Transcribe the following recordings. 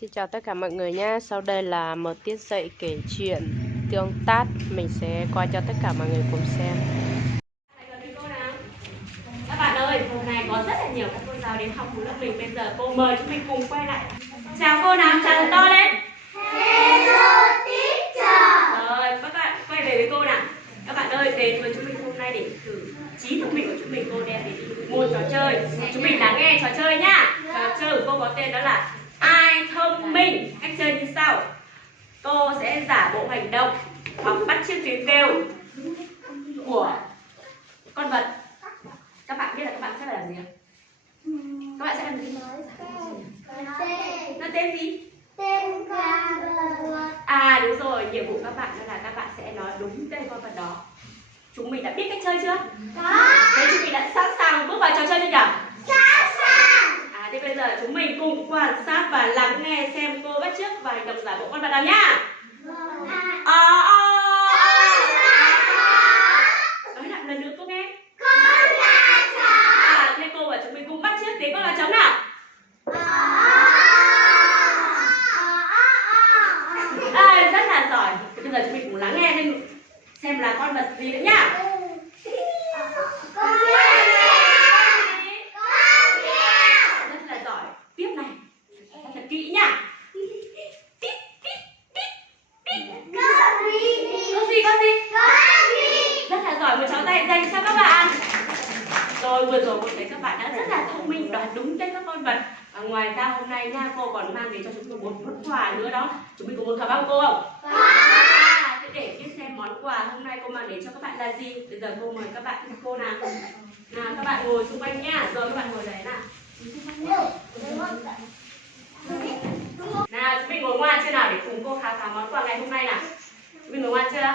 Xin chào tất cả mọi người nha. Sau đây là một tiết dạy kể chuyện tương tác. Mình sẽ quay cho tất cả mọi người cùng xem. Các bạn ơi, hôm nay có rất là nhiều các cô giáo đến học của lớp mình. Bây giờ cô mời chúng mình cùng quay lại. Chào cô nào, chào thật to lên. Hello teacher. Rồi, các bạn quay về với cô nào. Các bạn ơi, đến với chúng mình hôm nay để thử trí thông minh của chúng mình. Cô đem đến một trò chơi. Chúng mình lắng nghe trò chơi nhá. Trò chơi của cô có tên đó là Ai thông minh. Cách chơi như sau. Cô sẽ giả bộ hành động hoặc bắt chước tiếng kêu của con vật. Các bạn biết là các bạn sẽ phải làm gì không? Các bạn sẽ làm gì? Nó tên gì? Tên con vật. À đúng rồi, nhiệm vụ các bạn là các bạn sẽ nói đúng tên con vật đó. Chúng mình đã biết cách chơi chưa? Có. Thế chúng mình đã sẵn sàng bước vào trò chơi chưa nhỉ? Sẵn sàng. À thế bây giờ chúng mình cùng quan sát và lắng nghe xem cô bắt chước và hành động giả bộ con vật nào nhá. Nói lại lần nữa cô nghe. Con gà trống. À thế cô và chúng mình cùng bắt chước tiếng con gà trống nào. À, rất là giỏi. Bây giờ chúng mình cùng lắng nghe lên xem là con vật gì nữa nhá. Con gà. Rất là giỏi. Tiếp này. Thật kỹ nhá. Con gì? Rất là giỏi, một tráo tay dành cho các bạn. Rồi vừa rồi cô thấy các bạn đã rất là thông minh, đoán đúng tên các con vật. Và ngoài ra hôm nay nha, cô còn mang đến cho chúng tôi một món quà nữa đó. Chúng mình có muốn cảm ơn cô không? Thế để biết xem món quà hôm nay cô mang đến cho các bạn là gì. Bây giờ cô mời các bạn theo cô nào. Nào các bạn ngồi xung quanh nhá. Rồi các bạn ngồi đấy nào. Nào chúng mình ngồi ngoan chưa nào để cùng cô khám phá món quà ngày hôm nay nào. Chúng mình ngồi ngoan chưa?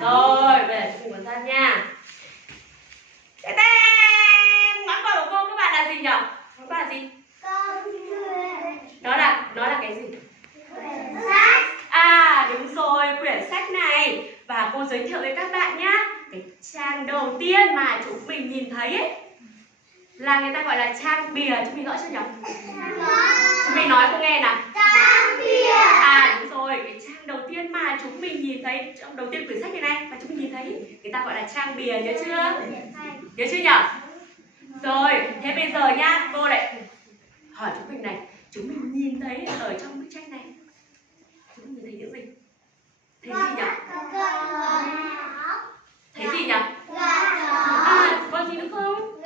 Rồi, bây giờ chúng mình mở ra nha. Tên món quà của cô các bạn là gì nhỉ? Món quà là gì? Đó là cái gì? À đúng rồi, quyển sách này. Và cô giới thiệu với các bạn nhá. Cái trang đầu tiên mà chúng mình nhìn thấy ấy là người ta gọi là trang bìa. Chúng mình rõ chưa nhỉ? Chúng mình nói cô nghe nào. À đúng rồi, cái trang đầu tiên mà chúng mình nhìn thấy trong đầu tiên quyển sách này và chúng mình nhìn thấy người ta gọi là trang bìa, nhớ chưa? Nhớ chưa nhỉ? Rồi, thế bây giờ nhá, cô lại hỏi chúng mình này, chúng mình nhìn thấy ở trong bức tranh này, chúng mình nhìn thấy những gì? Thấy gì nhỉ? Thấy gì nhỉ? À, còn gì nữa không?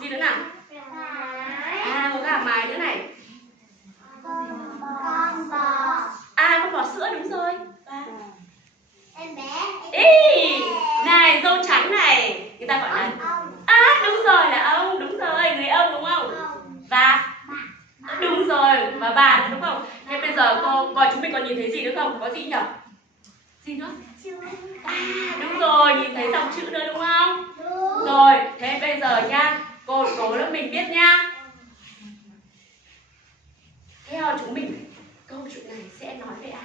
Gì nữa nào? À, có gà mái nữa này. À, con bò sữa đúng rồi. Ý, này, dâu trắng này, người ta gọi là đúng rồi, là ông, đúng rồi, người ông đúng không? Và đúng rồi, và bà đúng không? Thế bây giờ cô còn chúng mình còn nhìn thấy gì nữa không? Có gì nhỉ? Gì nữa? À đúng rồi, nhìn thấy dòng chữ nữa đúng không? Rồi, thế bây giờ nha, cô cố lớp mình biết nha. Theo chúng mình, câu chuyện này sẽ nói về ai?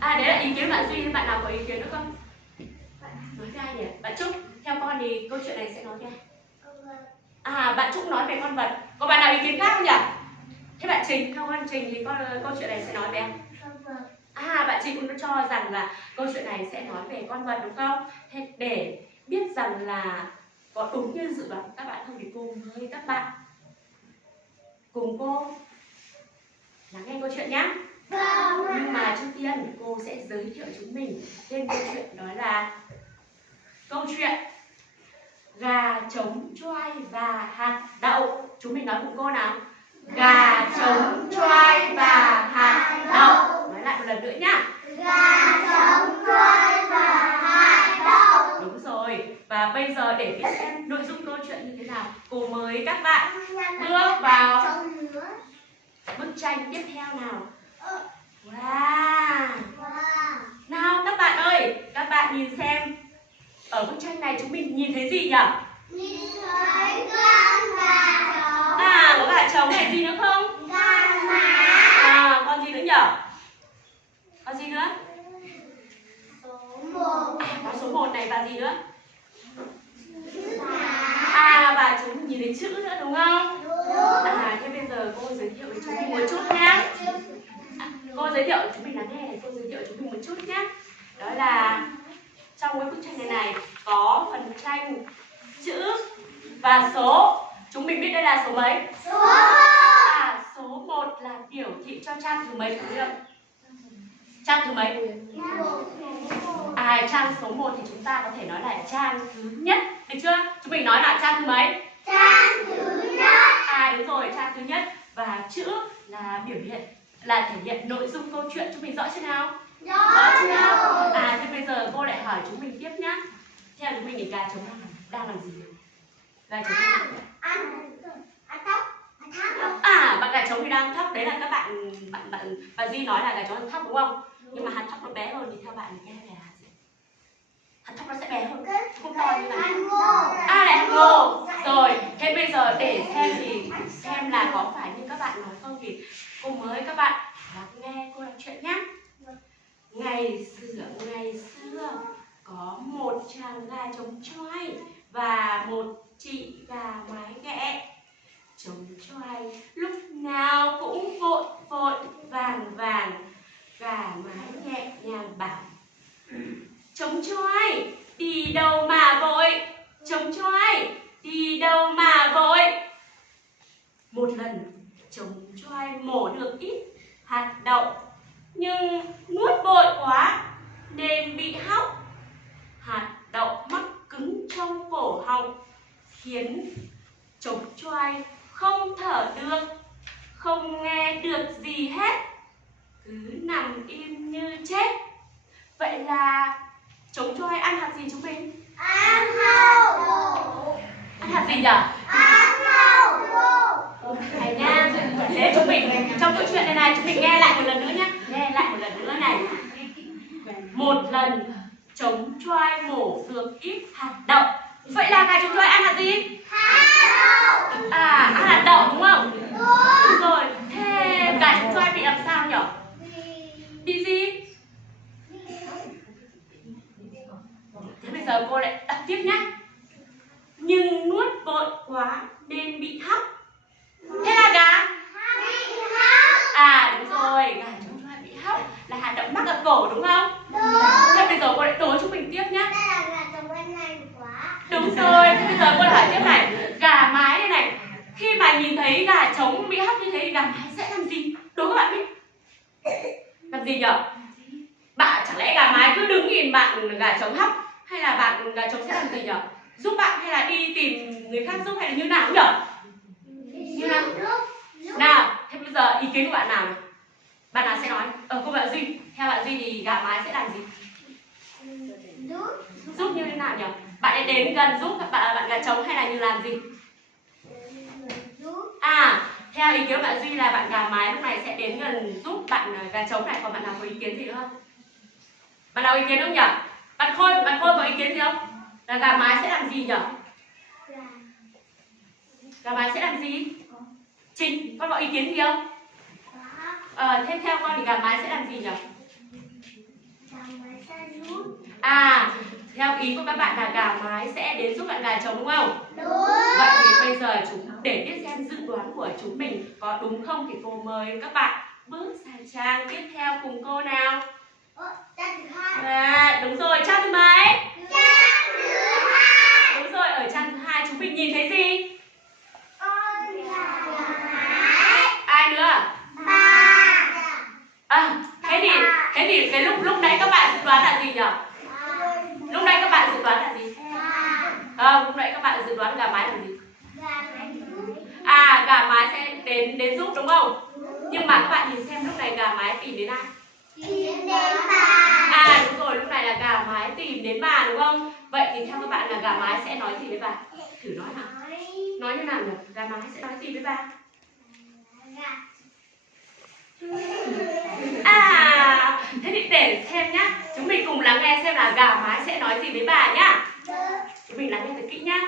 À đấy là ý kiến bạn Duy, bạn nào có ý kiến nữa không? Nói ra nhỉ? Bạn Trúc, theo con thì câu chuyện này sẽ nói về ai? À bạn Trúc nói về con vật. Có bạn nào ý kiến khác không nhỉ? Thế bạn Trình, theo con Trình thì câu chuyện này sẽ nói về ai? À bạn Trình cũng cho rằng là câu chuyện này sẽ nói về con vật đúng không? Thế để biết rằng là có đúng như dự đoán các bạn không thì cô mời các bạn cùng cô lắng nghe câu chuyện nhé. Nhưng mà trước tiên cô sẽ giới thiệu chúng mình tên câu chuyện, đó là câu chuyện Gà trống choai và hạt đậu. Chúng mình nói cùng cô nào. Gà trống choai và hạt đậu. Nói lại một lần nữa nhá. Đúng rồi. Và bây giờ để biết xem nội dung câu chuyện như thế nào, cô mời các bạn bước vào bức tranh tiếp theo nào. Wow. Nào các bạn ơi, các bạn nhìn xem ở bức tranh này chúng mình nhìn thấy gì nhỉ? À, có gà trống này, gì nữa không? À, con gì nữa nhỉ? Con gì nữa? Có số 1 này và gì nữa? À và chúng mình nhìn thấy chữ nữa đúng không? Thế bây giờ cô giới thiệu với chúng mình một chút nhé. Cô giới thiệu chúng mình lắng nghe này, cô giới thiệu chúng mình một chút nhé. Đó là trong cái bức tranh này có phần tranh, chữ và số. Chúng mình biết đây là số mấy? Số 1 là biểu thị cho trang thứ mấy chúng được? Trang thứ mấy? Trang số 1 thì chúng ta có thể nói là trang thứ nhất, được chưa? Chúng mình nói là trang thứ mấy? Trang thứ nhất. Đúng rồi, trang thứ nhất. Và chữ là biểu hiện, là thể hiện nội dung câu chuyện. Chúng mình rõ chưa nào? Rõ chưa? Thế bây giờ cô lại hỏi chúng mình tiếp nhá. Theo chúng mình thì gà trống đang làm gì? Gà trống đang làm gì? Ăn thóc. Bạn gà trống thì đang thóc. Đấy là các bạn Duy nói là gà trống đang thóc đúng không? Nhưng mà hạt thóc nó bé hơn thì theo bạn nghe về hạt gì? Hạt thóc nó sẽ bé hơn, không to như này. Lại hạt ngô. Rồi, thế bây giờ để xem là có phải như các bạn nói không thì cô mời các bạn nghe cô đọc chuyện nhé. Ngày xưa có một chàng gà trống choai và một chị gà mái ghẹ. Trống choai lúc nào cũng vội vàng, gà mái nhẹ nhàng bảo: trống choai đi đâu mà vội, trống choai đi đâu mà vội. Một lần trống choai mổ được ít hạt đậu, nhưng nuốt vội quá nên bị hóc. Hạt đậu mắc cứng trong cổ họng, khiến trống choai không thở được, không nghe được gì hết, cứ nằm im như chết. Vậy là trống choai ăn hạt gì chúng mình? Ăn hàu. Ăn hạt gì nhỉ? Ăn hàu. Hay nha. Thế chúng mình trong câu chuyện này chúng mình nghe lại một lần nữa nhé. Nghe lại một lần nữa này. Một lần trống choai mổ được ít hạt đậu. Vậy là gà trống choai ăn hạt gì? Ăn hạt đậu đúng không? Đúng rồi. Thế gà trống choai bị làm sao nhỉ? Bị gì? Thế bây giờ cô lại đọc tiếp nhé. Nhưng nuốt vội quá nên bị hóc. Thế là gà? Đúng rồi, gà trống choai bị hóc là hạt đậu mắc ở cổ đúng không? Đúng. Thế bây giờ cô lại đố chúng mình tiếp nhé. Đây là gà trống ăn nhanh quá. Đúng rồi, thế bây giờ cô lại hỏi tiếp này. Gà mái đây này, khi mà nhìn thấy gà trống bị hóc như thế thì gà mái sẽ làm gì? Đố các bạn biết. Làm gì nhỉ? Bạn chẳng lẽ gà mái cứ đứng nhìn bạn gà trống hóc, hay là bạn gà trống sẽ làm gì nhỉ? Giúp bạn hay là đi tìm người khác giúp hay là như nào nhỉ? Như nào? Nào, thế bây giờ ý kiến của bạn nào này? Bạn nào sẽ nói? Cô bạn Duy, theo bạn Duy thì gà mái sẽ làm gì? Giúp như thế nào nhỉ? Bạn ấy đến gần giúp bạn gà trống hay là như làm gì? Theo ý kiến của bạn Duy là bạn gà mái lúc này sẽ đến gần giúp bạn gà trống này. Còn bạn nào có ý kiến gì nữa không? Bạn nào ý kiến không nhỉ? Bạn Khôi có ý kiến gì không? Là gà mái sẽ làm gì nhỉ? Gà mái sẽ làm gì? Trinh, con có ý kiến gì không? Thế theo con thì gà mái sẽ làm gì nhỉ? Theo ý của các bạn là gà mái sẽ đến giúp bạn gà trống đúng không? Đúng. Vậy thì bây giờ để biết xem dự đoán của chúng mình có đúng không thì cô mời các bạn bước sang trang tiếp theo cùng cô nào. Trang thứ hai. Đúng rồi, trang thứ mấy? Trang thứ hai. Đúng rồi, ở trang thứ hai chúng mình nhìn thấy gì? Con gà mái. Ai nữa? Ba. Thế thì cái lúc nãy các bạn dự đoán là gì nhỉ? Lúc nãy các bạn dự đoán là gì? Lúc nãy các bạn dự đoán gà mái là gì? Gà mái sẽ đến giúp đúng không? Nhưng mà các bạn nhìn xem lúc này gà mái tìm đến ai? Tìm đến bà. Đúng rồi, lúc này là gà mái tìm đến bà đúng không? Vậy thì theo các bạn là gà mái sẽ nói gì với bà? Thử nói nào. Nói như nào nhỉ? Gà mái sẽ nói gì với bà? Thế thì để xem nhá. Chúng mình cùng lắng nghe xem là gà mái sẽ nói gì với bà nhá. Chúng mình lắng nghe thật kỹ nhá.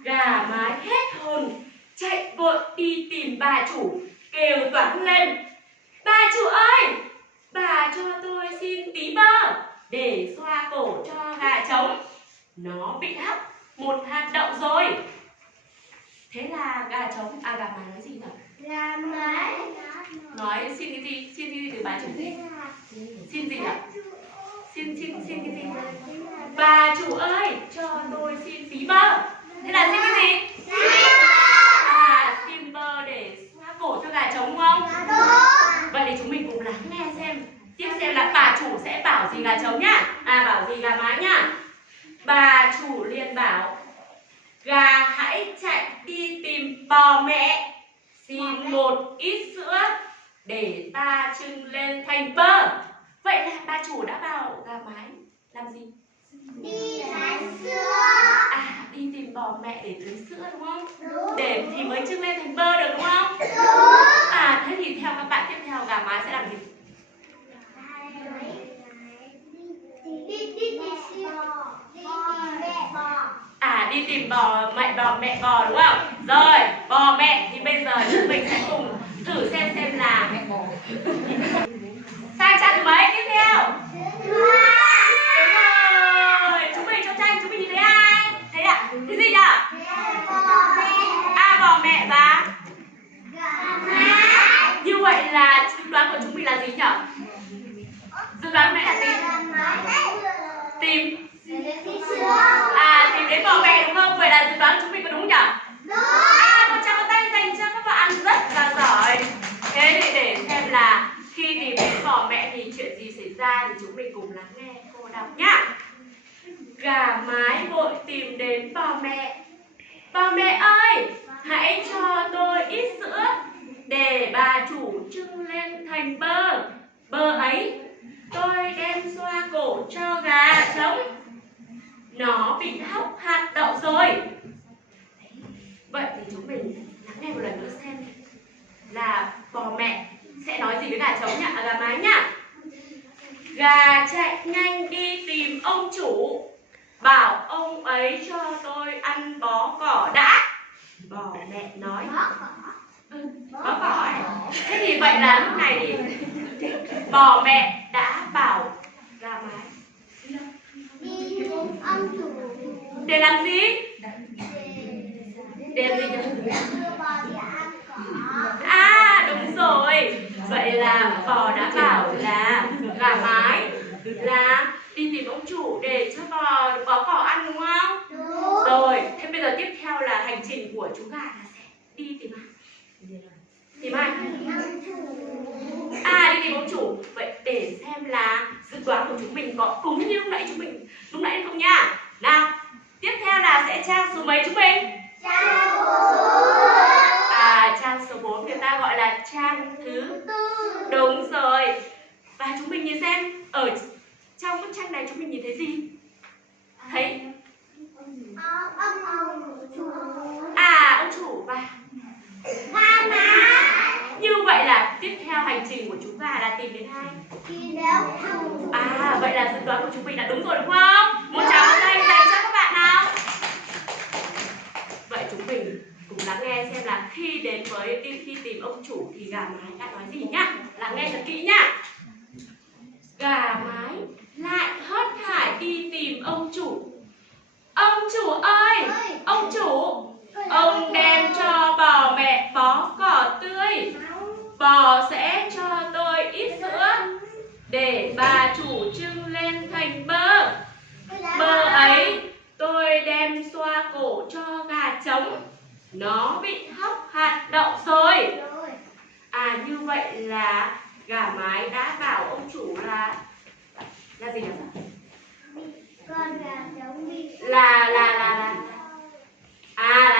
Gà mái hết hồn chạy vội đi tìm bà chủ, kêu toáng lên: bà chủ ơi, bà cho tôi xin tí bơ để xoa cổ cho gà trống. Nó bị hóc một hạt đậu rồi. gà trống. À, gà mái nói gì nhỉ? Gà mái. Nói xin cái gì? Xin cái gì từ bà chủ gì? Xin gì nhỉ? Xin cái gì? Bà chủ ơi, cho tôi xin tí bơ. Thế là xin cái gì? À, xin bơ để xoa cổ cho gà trống đúng không? Vậy thì chúng mình cùng lắng nghe xem. Tiếp xem là bà chủ sẽ bảo gì gà trống nhá. À, bảo gì gà mái nhá. Bà chủ liền bảo: gà hãy chạy đi tìm bò mẹ, xin một ít sữa để ta trưng lên thành bơ. Vậy là bà chủ đã bảo gà mái làm gì? Đi hái sữa. À, đi tìm bò mẹ để lấy sữa đúng không? Đúng. Để thì mới trưng lên thành bơ được đúng không? Đúng. À, thế thì theo các bạn tiếp theo gà mái sẽ làm gì? Đi tìm bò. À, đi tìm bò mẹ bò đúng không? Rồi, bò mẹ thì bây giờ chúng mình sẽ cùng thử xem là sang trang thứ mấy tiếp theo? Đúng rồi, chúng mình trong tranh chúng mình nhìn thấy ai? Thấy ạ? Cái gì nhỉ? À, bò mẹ và như vậy là dự đoán của chúng mình là gì nhỉ? Dự đoán này là gì? Tìm tìm đến bò mẹ đúng không? Vậy là dự đoán của chúng mình có đúng nhỉ? À, một tràng tay dành cho các bạn rất là giỏi. Thế thì để xem là khi tìm đến bò mẹ thì chuyện gì xảy ra thì chúng mình cùng lắng nghe cô đọc nhá. Gà mái vội tìm đến bò mẹ. Bò mẹ ơi, hãy cho tôi ít sữa để bà chủ trưng lên thành bơ. Bơ ấy tôi đem xoa cổ cho gà trống, nó bị hóc hạt đậu rồi. Vậy thì chúng mình lắng nghe một lần nữa xem là bò mẹ sẽ nói gì với gà trống nhỉ? À, gà mái nhá. Gà chạy nhanh đi tìm ông chủ, bảo ông ấy cho tôi ăn bó cỏ đã. Bò mẹ nói. Bó cỏ ấy. Thế thì vậy là lúc này thì bò mẹ đã bảo gà mái Đi cùng ông chủ. để làm gì? Để làm gì nhỉ? Đưa bò đi ăn cỏ. À, đúng rồi. Vậy là bò đã bảo là gà mái là đi tìm ông chủ để cho bò được bó cỏ ăn đúng không? Đúng. Rồi, thế bây giờ tiếp theo là hành trình của chú gà là sẽ đi tìm ai? Tìm ai? Ông chủ. À, đi tìm ông chủ. Vậy để xem là dự đoán của chúng mình có đúng như lúc nãy không nha. Nào, tiếp theo là sẽ trang số mấy chúng mình? Trang À, trang số 4 người ta gọi là trang thứ tư. đúng rồi. Và chúng mình nhìn xem ở trong bức tranh này chúng mình nhìn thấy gì? Thấy Ông chủ. à, ông chủ và Gà mái. như vậy là tiếp theo hành trình của chúng ta là tìm đến ai? Đi đến ông chủ. À, vậy là dự đoán của chúng mình đã đúng rồi đúng không? Một tràng tay dành cho các bạn nào. Vậy chúng mình cùng lắng nghe xem là khi tìm ông chủ thì gà mái đã nói gì nhá. Lắng nghe thật kỹ nhá. Gà mái lại hớt hải đi tìm ông chủ. Ông chủ ơi, ông chủ, ông đem cho bò mẹ bó cỏ tươi. Bò sẽ cho tôi ít sữa để bà chủ trưng lên thành bơ. Bơ ấy tôi đem xoa cổ cho gà trống, nó bị hóc hạt đậu rồi. À, như vậy là gà mái đã bảo ông chủ là gì nhỉ? Con gà trống bị Là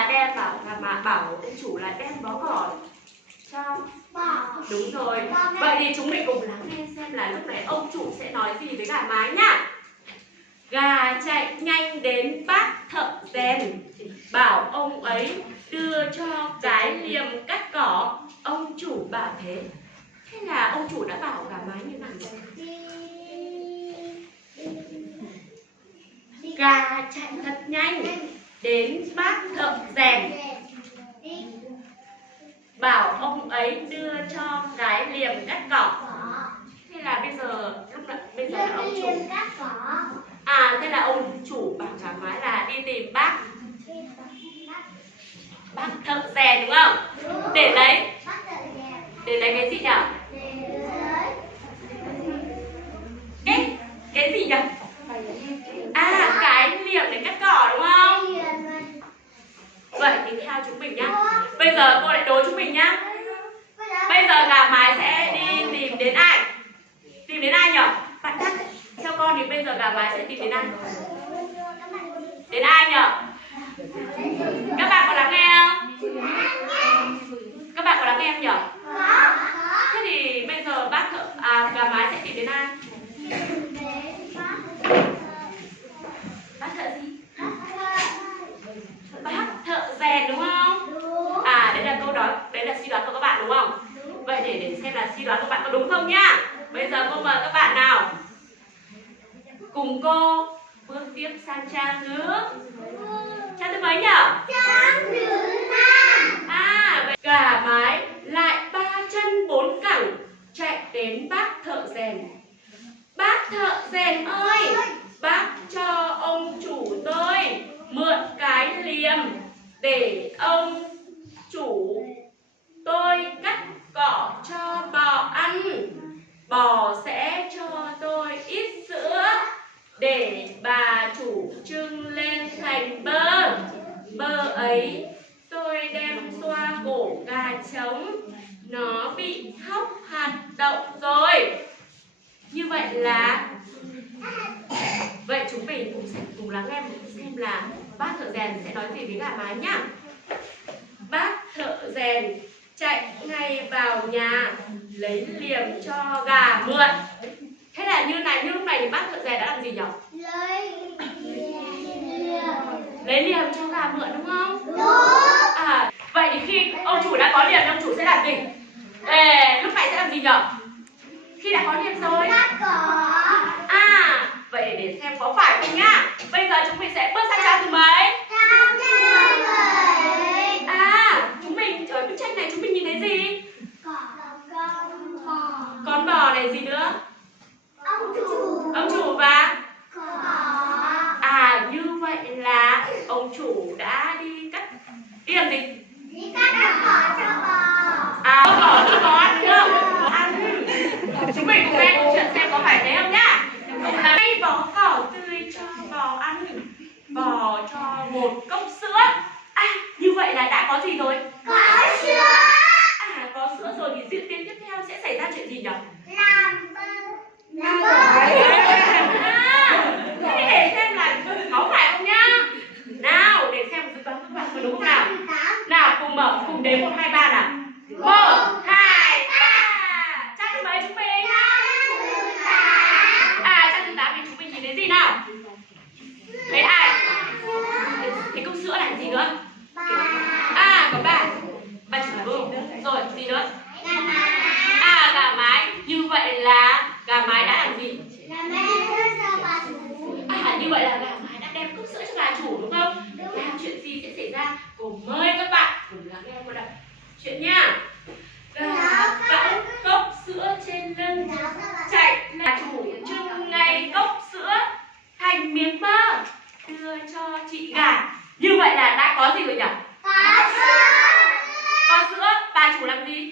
đem bảo ông chủ là đem bó cỏ cho. bỏ. Đúng rồi. Vậy thì chúng mình cùng lắng nghe xem là lúc này ông chủ sẽ nói gì với gà mái nhá. Gà chạy nhanh đến bác thợ rèn, bảo ông ấy đưa cho cái liềm cắt cỏ. Ông chủ bảo thế. Thế là ông chủ đã bảo gà mái như nào vậy? Gà chạy thật nhanh đến bác thợ rèn, bảo ông ấy đưa cho cái liềm cắt cỏ. Thế là bây giờ là ông chủ. À, thế là ông chủ bảo gà mái là đi tìm bác thợ rèn đúng không? để lấy Bắt thợ rèn. để lấy cái gì nhỉ? Để lấy. Cái gì nhỉ? À, cái liềm để cắt cỏ đúng không? Vậy thì theo chúng mình nhá. Bây giờ cô lại đố chúng mình nhá. Bây giờ gà mái sẽ đi tìm đến ai? Tìm đến ai nhỉ? Bạn Đắc, theo con thì bây giờ gà mái sẽ tìm đến ai? Đến ai nhỉ? Các bạn có lắng nghe không? Các bạn có lắng nghe không nhỉ? Thế thì bây giờ gà mái sẽ tìm đến ai? Bác thợ gì? Bác thợ rèn đúng không? À, đấy là câu đó, đấy là suy đoán của các bạn đúng không? Vậy để xem là suy đoán của bạn có đúng không nhá. Bây giờ cô mời các bạn nào cùng cô bước tiếp sang trang thứ mấy nhỉ? À, vậy gà mái lại 3 chân 4 cẳng chạy đến bác thợ rèn. Bác thợ rèn ơi, bác cho ông chủ tôi mượn cái liềm để ông chủ tôi cắt cỏ cho bò ăn. Bò sẽ cho tôi ít sữa để bà chủ trưng lên thành bơ. Bơ ấy tôi đem xoa cổ gà trống, nó bị hóc hạt đậu rồi. Như vậy là vậy chúng mình cũng sẽ cùng lắng nghe xem là bác thợ rèn sẽ nói gì với gà mái nhá. Bác thợ rèn chạy ngay vào nhà lấy liềm cho gà mượn. Thế là như lúc này thì bác thợ rèn đã làm gì nhỉ? Lấy liềm cho gà mượn đúng không? À, vậy thì khi ông chủ đã có liềm, ông chủ sẽ làm gì? Lúc này sẽ làm gì nhỉ? Khi đã có liềm rồi. À, vậy để xem có phải không nhá. Bây giờ chúng mình sẽ bước sang trang thứ mấy? À, chúng mình ở bức tranh này chúng mình nhìn thấy gì? Con bò này, gì nữa? Ông chủ và à, như vậy là ông chủ đã đi làm gì? À, bò ăn chưa? Ăn. Chúng mình cùng nghe câu chuyện xem có phải thế không nhá. Là đây bó cỏ tươi cho bò ăn, bò cho một cốc sữa. À, như vậy là đã có gì rồi? Có sữa. À, có sữa rồi thì diễn biến tiếp theo sẽ xảy ra chuyện gì nhỉ? Làm bơ. Thế để xem là có phải không nhá. Nào, để xem dự đoán các bạn có đúng không nào? Nào, cùng đếm 1, 2, 3 nào. 1, 2, 3. Trang thứ mấy chúng mình? À, trang thứ 8 thì chúng mình nhìn thấy gì nào? Thấy ai? Thấy cốc sữa là gì nữa? À, có bà chủ rồi, gì nữa? À, gà mái. Như vậy là gà mái đã làm gì? À, như vậy là gà mái đã đem cốc sữa cho gà chủ đúng không? Làm chuyện gì sẽ xảy ra? Cô mời các bạn cùng lắng nghe cô đọc chuyện nha. Gà vẫy cốc sữa trên lưng, chạy là chủ trưng ngay cốc sữa thành miếng bơ đưa cho chị gà. Như vậy là đã có gì rồi nhỉ? Có sữa. Bà chủ làm gì?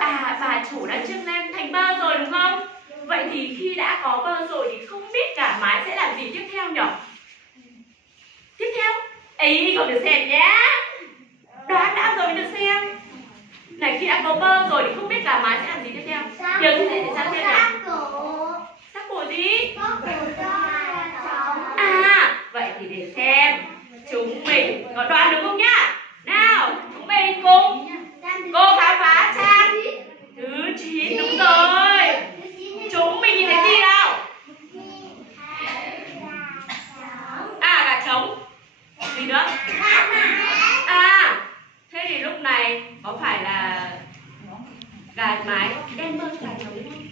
À, bà chủ đã trưng lên thành bơ rồi đúng không? Vậy thì khi đã có bơ rồi thì không biết gà mái sẽ làm gì tiếp theo nhỉ? Tiếp theo ấy còn được xem nhé. Đoán đã rồi mới được xem. Này, khi đã có bơ rồi thì không biết gà mái sẽ làm gì tiếp theo? Điều gì sẽ xảy ra thêm nhỉ? Sắc cổ gì? À, vậy thì để xem chúng mình có đoán đúng không nhá. Nào, chúng mình cùng cô khám phá trang thứ 9. Đúng rồi. Chúng mình nhìn thấy gì nào? À, gà trống. Gì nữa? À, thế thì lúc này có phải là gà mái đem bơ cho gà trống đúng không?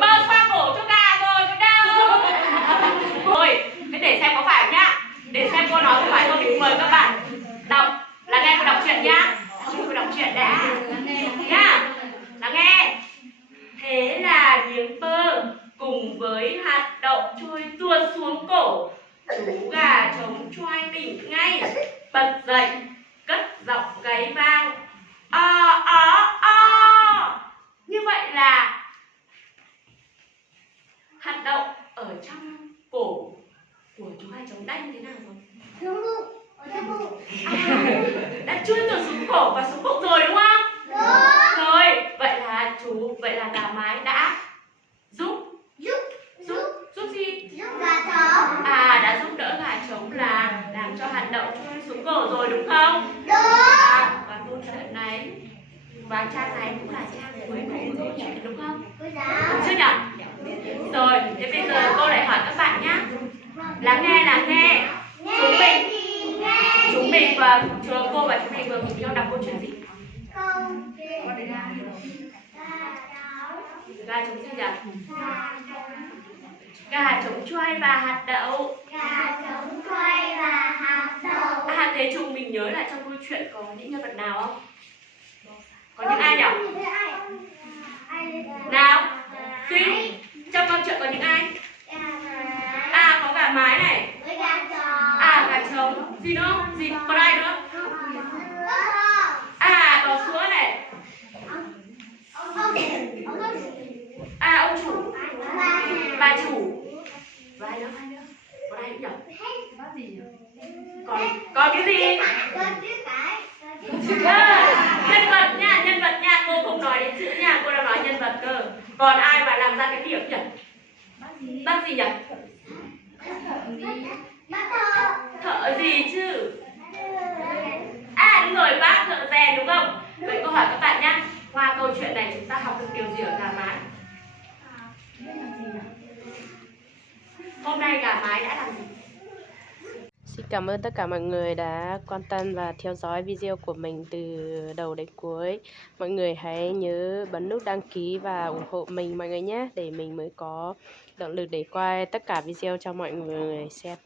Bơ xoa cổ cho gà rồi có đâu. Thôi, thế để xem có phải nhá. Để xem cô nói có phải không thì mời các bạn đọc, là nghe cô đọc chuyện nhá. Cô đọc chuyện đã nhá. Lắng nghe. Thế là miếng bơ cùng với hạt đậu trôi tuột xuống cổ Chú gà trống choai tỉnh ngay, bật dậy, cất giọng gáy vang. Như vậy là hạt đậu ở trong cổ của chú gà trống đã như thế nào rồi? Xuống bụng. Ở trong bụng. Đã chui từ xuống cổ và xuống bụng rồi đúng không? Đúng. Rồi, vậy là gà mái đã giúp gì? Giúp gà trống. Đã giúp đỡ gà trống là làm cho hạt đậu chui xuống cổ rồi đúng không? Đúng. Và câu chuyện này và trang này cũng là trang cuối của câu chuyện đúng không? Đúng. Đúng chưa nhỉ? Rồi, thế bây giờ cô lại hỏi các bạn nhá. Lắng nghe. Chúng mình và cô và chúng mình vừa cùng nhau đọc câu chuyện gì? Câu chuyện Gà trống gì nhỉ? Gà trống choai và hạt đậu. gà trống quay và hạt đậu. Thế chúng mình nhớ là trong câu chuyện có những nhân vật nào không? Có những ai nhỉ? Nào, Phi, trong câu chuyện có những ai? Có gà mái này. Với gà trống. Gà trống. Gì nữa? Còn ai nữa? Có sữa này. Ông chủ. Bà chủ. Và ai nữa? Còn ai nữa nhỉ? Còn cái gì? Nhân vật nha, cô không nói đến chữ nha, cô đang nói nhân vật cơ. Còn ai mà làm ra cái điểm nhỉ? Bác gì nhỉ? Thợ gì chứ? Đúng rồi, bác thợ rèn đúng không? Vậy câu hỏi các bạn nhé. Qua câu chuyện này chúng ta học được điều gì ở gà mái? Hôm nay gà mái đã làm gì? Xin cảm ơn tất cả mọi người đã quan tâm và theo dõi video của mình từ đầu đến cuối. Mọi người hãy nhớ bấm nút đăng ký và ủng hộ mình mọi người nhé, để mình mới có động lực để quay tất cả video cho mọi người xem.